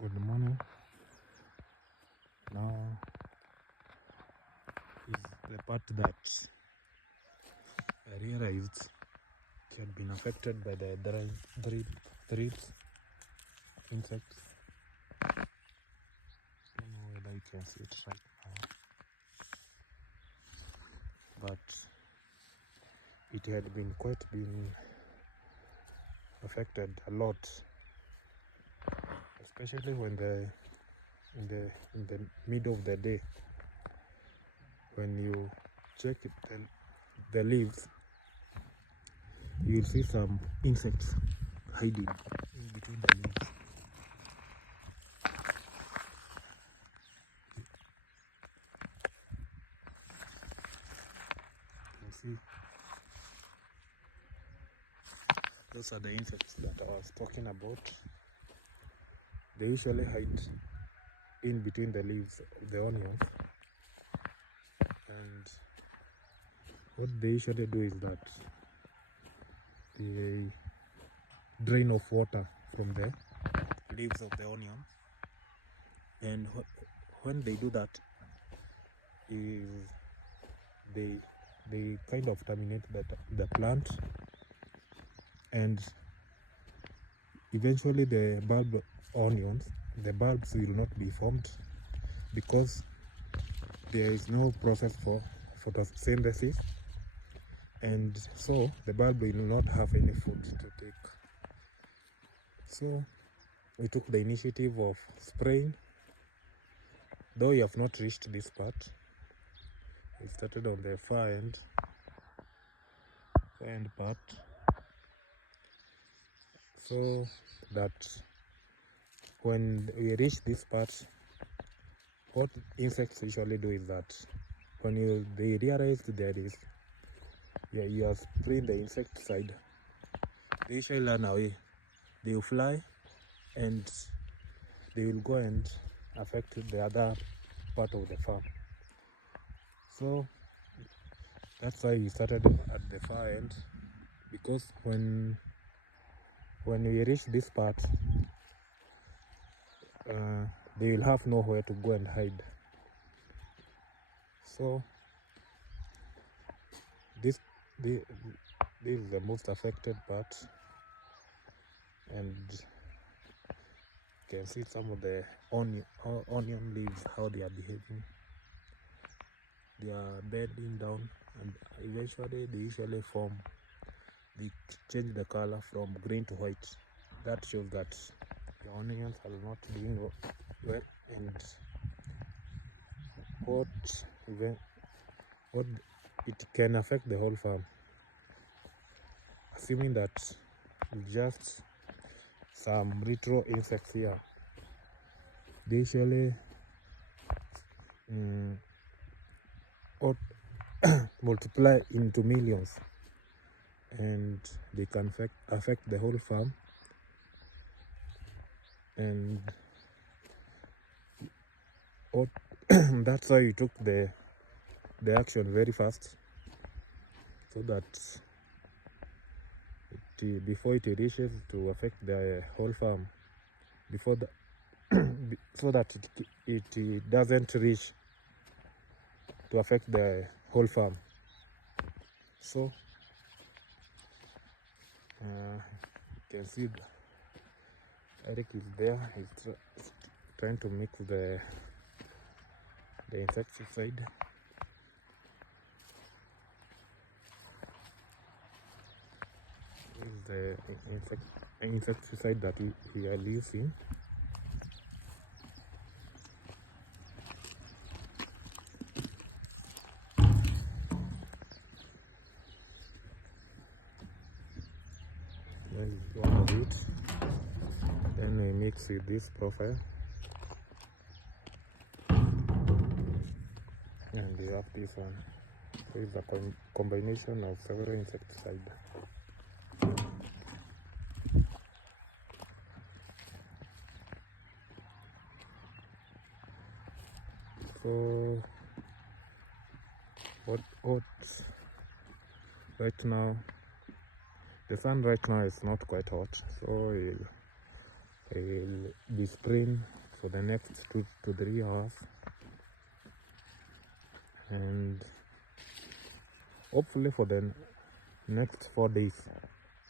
Good morning. Now is the part that I realized it had been affected by the thrips insects. I don't know whether you can see it right now, but it had been affected a lot, especially when in the middle of the day, when you check the leaves, you will see some insects hiding in between the leaves. You see, those are the insects that I was talking about. They usually hide in between the leaves of the onions, and what they usually do is that they drain off water from the leaves of the onion, and when they do that, is they kind of terminate the plant, and eventually the bulbs will not be formed because there is no process for photosynthesis, and so the bulb will not have any food to take. So we took the initiative of spraying. Though we have not reached this part, we started on the far end part, so that when we reach this part, what insects usually do is that when they realize you are spraying the insecticide, they usually run away. They will fly and they will go and affect the other part of the farm. So that's why we started at the far end, because when we reach this part, they will have nowhere to go and hide. So this is the most affected part, and you can see some of the onion leaves, how they are behaving. They are bending down, and eventually they usually form. They change the color from green to white. That shows that the onions are not doing well, and what it can affect the whole farm. Assuming that just some retro insects here, they usually multiply into millions, and they can affect the whole farm. And that's why we took the action very fast, so that before it reaches to affect the whole farm, so that it doesn't reach to affect the whole farm. So you can see Eric is there. He's trying to mix the insecticide. This is the insecticide that we are using. That is one of it. Then we mix with this profile, and we have this one. So it's a combination of several insecticides. So what right now, the sun right now is not quite hot, so I'll be spraying for the next 2 to 3 hours, and hopefully for the next 4 days.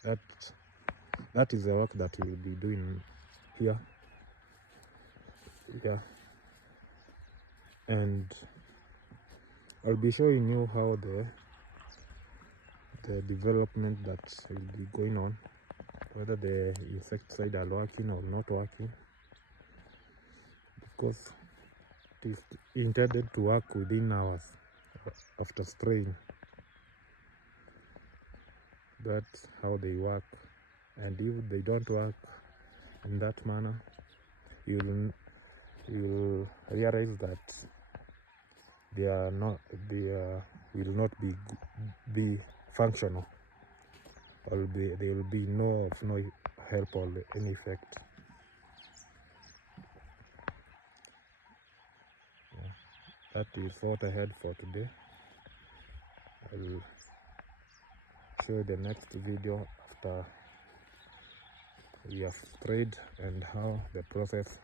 That is the work that we'll be doing here. Yeah, and I'll be showing you how the development that will be going on, whether the insecticide are working or not working, because it is intended to work within hours after spraying. That's how they work, and if they don't work in that manner, you'll realize that they will not be functional, or there will be no help or any effect. That is what I had for today. I'll show you the next video after we have sprayed and how the process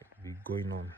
will be going on.